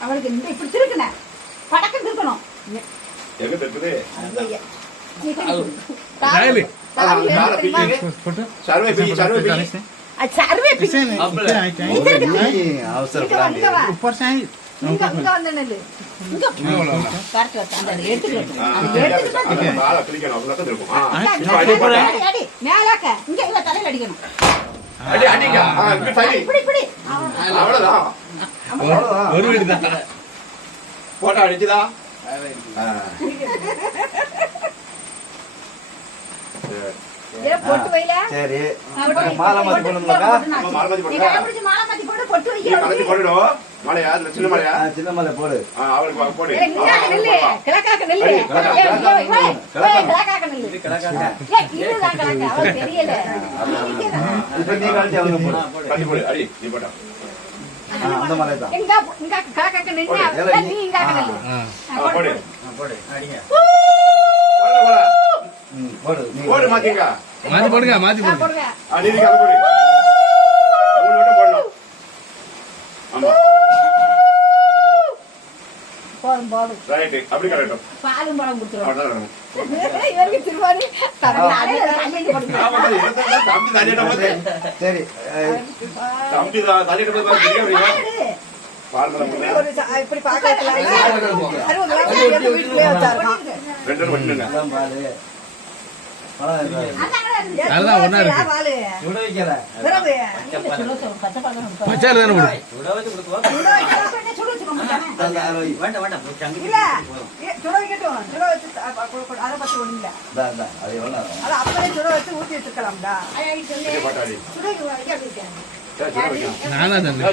அவனுக்கு இப்படி திருக்கணும் படக்கம் திருக்கணும் போட்டோ அடிச்சுதா சரி மாலை மாத்தி போடணும்லக்கா மலையா சின்ன மலையா சின்ன மலை போடு அவளுக்கு போடு இப்ப நீ கழிச்சு அவங்க போடு அடி நீ போட்டா அந்த மலை தான் போடு மாத்திங்க மாத்தி போடுங்க மாத்தி போடுங்க பாலும் பழம் கொடுத்துருவோம் இவருக்கு திருவாரி சரி இப்படி பாக்கலாம் பச்சால தானே ஊத்தி வச்சுக்கலாம்டா நானா தானே